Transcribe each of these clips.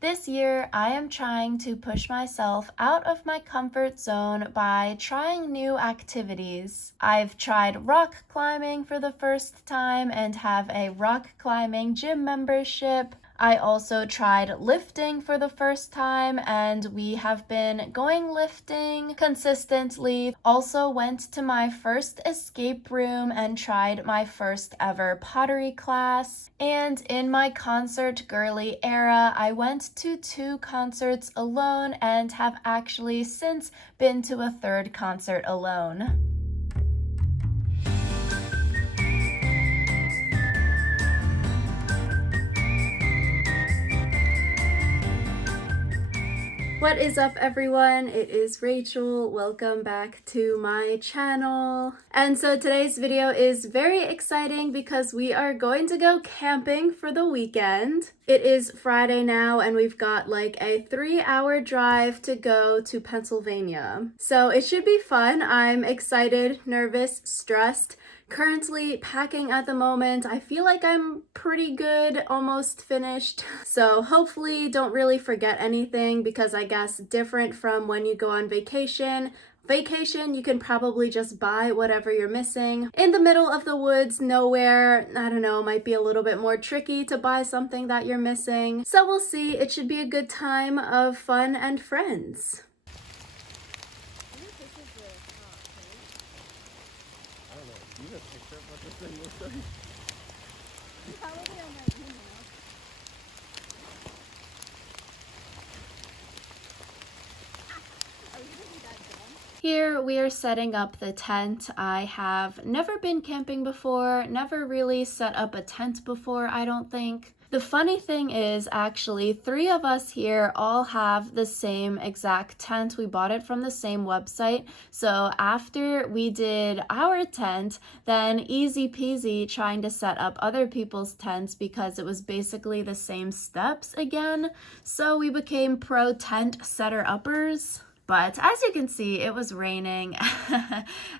This year, I am trying to push myself out of my comfort zone by trying new activities. I've tried rock climbing for the first time and have a rock climbing gym membership. I also tried lifting for the first time, and we have been going lifting consistently. Also went to my first escape room and tried my first ever pottery class. And in my concert girly era, I went to 2 concerts alone and have actually since been to a 3rd concert alone. What is up, everyone? It is Rachel. Welcome back to my channel. And so today's video is very exciting because we are going to go camping for the weekend. It is Friday now and we've got like a 3-hour drive to go to Pennsylvania. So it should be fun. I'm excited, nervous, stressed. Currently packing at the moment. I feel like I'm pretty good, almost finished. So hopefully don't really forget anything, because I guess different from when you go on vacation, you can probably just buy whatever you're missing. In the middle of the woods, nowhere, I don't know, might be a little bit more tricky to buy something that you're missing. So we'll see. It should be a good time of fun and friends. You have a picture of what this thing looks like? Probably on my email. Are you gonna be that done? Here we are setting up the tent. I have never been camping before, never really set up a tent before, I don't think. The funny thing is, actually, 3 of us here all have the same exact tent. We bought it from the same website. So after we did our tent, then easy peasy trying to set up other people's tents, because it was basically the same steps again. So we became pro tent setter uppers. But as you can see, it was raining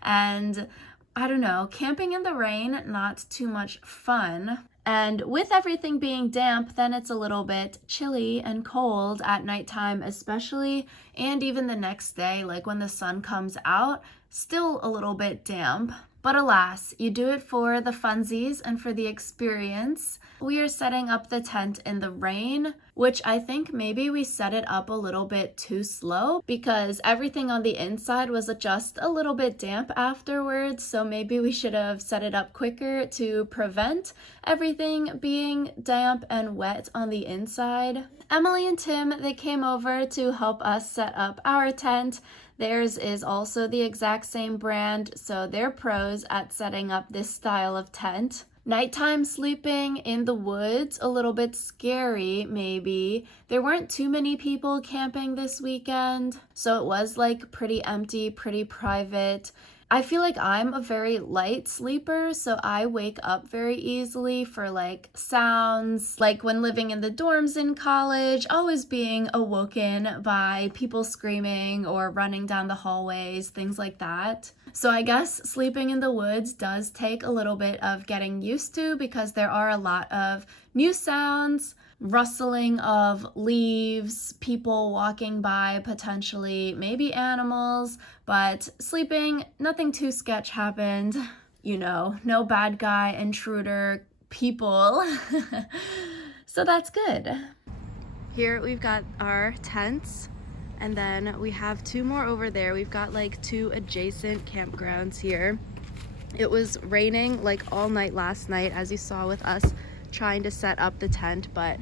and I don't know, camping in the rain, not too much fun. And with everything being damp, then it's a little bit chilly and cold at nighttime especially, and even the next day, like when the sun comes out, still a little bit damp. But alas, you do it for the funsies and for the experience. We are setting up the tent in the rain, which I think maybe we set it up a little bit too slow, because everything on the inside was just a little bit damp afterwards. So maybe we should have set it up quicker to prevent everything being damp and wet on the inside. Emily and Tim, they came over to help us set up our tent. Theirs is also the exact same brand, so they're pros at setting up this style of tent. Nighttime sleeping in the woods, a little bit scary maybe. There weren't too many people camping this weekend, so it was like pretty empty, pretty private. I feel like I'm a very light sleeper, so I wake up very easily for like sounds, like when living in the dorms in college, always being awoken by people screaming or running down the hallways, things like that. So I guess sleeping in the woods does take a little bit of getting used to, because there are a lot of new sounds, rustling of leaves, people walking by potentially, maybe animals, but sleeping, nothing too sketch happened. You know, no bad guy, intruder, people. So that's good. Here we've got our tents, and then we have 2 more over there. We've got like 2 adjacent campgrounds here. It was raining like all night last night, as you saw with us trying to set up the tent, but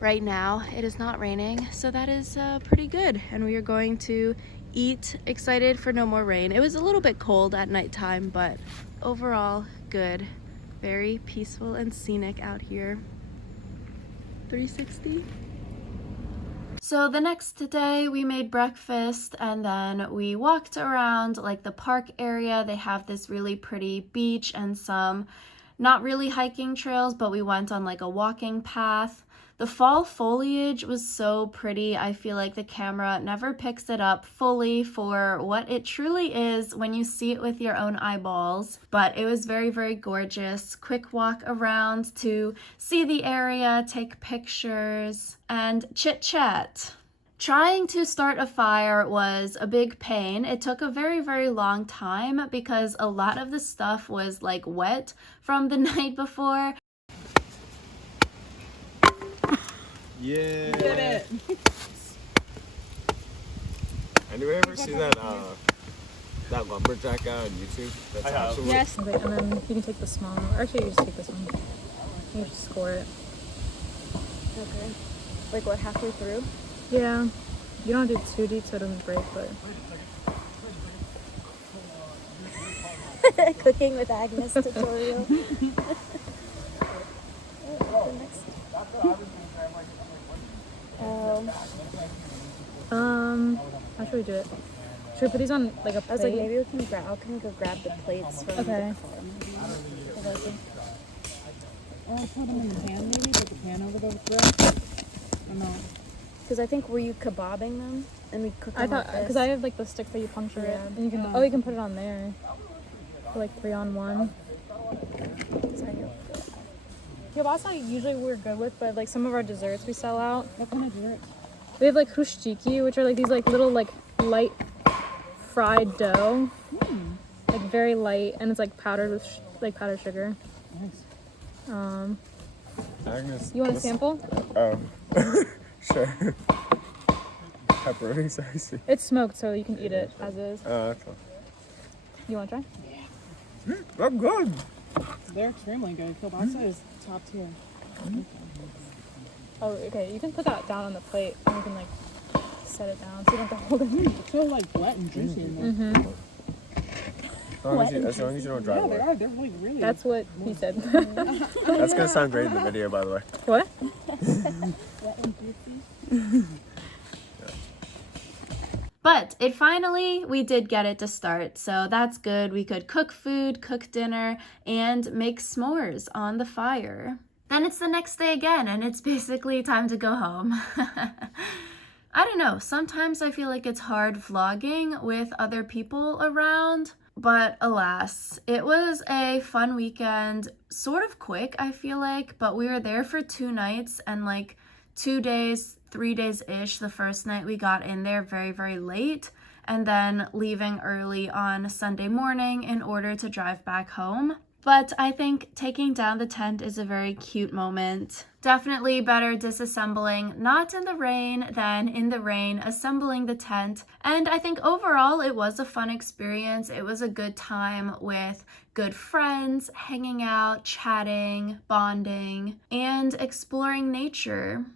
right now it is not raining, so that is pretty good. And we are going to eat, excited for no more rain. It was a little bit cold at nighttime, but overall good. Very peaceful and scenic out here. 360. So the next day we made breakfast, and then we walked around like the park area. They have this really pretty beach and some not really hiking trails, but we went on like a walking path. The fall foliage was so pretty. I feel like the camera never picks it up fully for what it truly is when you see it with your own eyeballs. But it was very, very gorgeous. Quick walk around to see the area, take pictures, and chit-chat. Trying to start a fire was a big pain. It took a very, very long time because a lot of the stuff was like wet from the night before. Yeah. You did it. Anybody ever see that lumberjack guy on YouTube? That's I have. actually Yes. Okay, and then you can take the small. Or actually, you just take this one. You just score it. Okay. Like what, halfway through? Yeah. You don't do it too deep so it doesn't break, but. Cooking with Agnes tutorial. How should we do it? Should we put these on like a plate? I was like, maybe we can I can go grab the plates from Okay. Or put them in the pan maybe, put the pan over the grill. Or no? Because I think, were you kebabbing them? And we cook them I thought, like this? because I have like the sticks that you puncture it, Yeah. and you can. Oh, you can put it on there. For like 3 on 1. Yeah, that's not usually what we're good with, but like some of our desserts we sell out. What kind of dessert? We have like hushchiki, which are like these like little like light fried dough, like very light, and it's like powdered with like powdered sugar. Nice. Agnes. You want a sample? Sure. Pepperoni spicy. It's smoked, so you can eat it as is. That's all. You want to try? I'm good. They're extremely good. Kielbasa is top tier. Oh, okay. You can put that down on the plate, and you can like set it down so you don't have to hold it. It's so like wet and juicy in there. As long as you don't drive Yeah, they away. are. They're really, really. That's what he said. That's gonna sound great in the video, by the way. What? wet and juicy. But we did get it to start, so that's good. We could cook food, cook dinner, and make s'mores on the fire. Then it's the next day again, and it's basically time to go home. I don't know, sometimes I feel like it's hard vlogging with other people around, but alas, it was a fun weekend, sort of quick, I feel like, but we were there for 2 nights and like 2 days, 3 days-ish. The first night we got in there very, very late, and then leaving early on Sunday morning in order to drive back home. But I think taking down the tent is a very cute moment. Definitely better disassembling, not in the rain, than in the rain, assembling the tent. And I think overall it was a fun experience. It was a good time with good friends, hanging out, chatting, bonding, and exploring nature.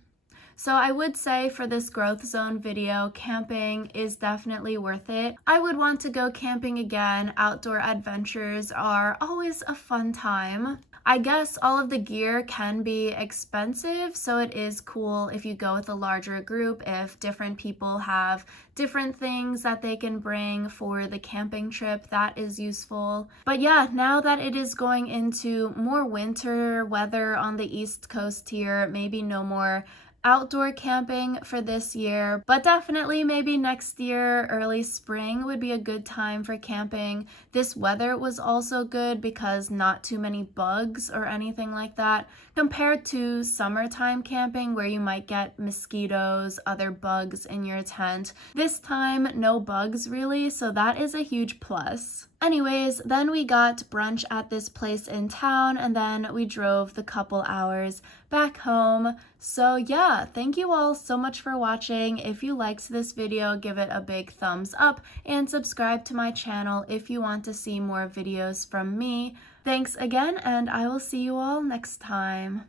So I would say for this growth zone video, camping is definitely worth it. I would want to go camping again. Outdoor adventures are always a fun time. I guess all of the gear can be expensive, so it is cool if you go with a larger group, if different people have different things that they can bring for the camping trip. That is useful. But yeah, now that it is going into more winter weather on the East Coast here, maybe no more outdoor camping for this year, but definitely maybe next year, early spring would be a good time for camping. This weather was also good because not too many bugs or anything like that compared to summertime camping where you might get mosquitoes, other bugs in your tent. This time, no bugs really, so that is a huge plus. Anyways, then we got brunch at this place in town, and then we drove the couple hours back home. So yeah, thank you all so much for watching. If you liked this video, give it a big thumbs up and subscribe to my channel if you want to see more videos from me. Thanks again, and I will see you all next time.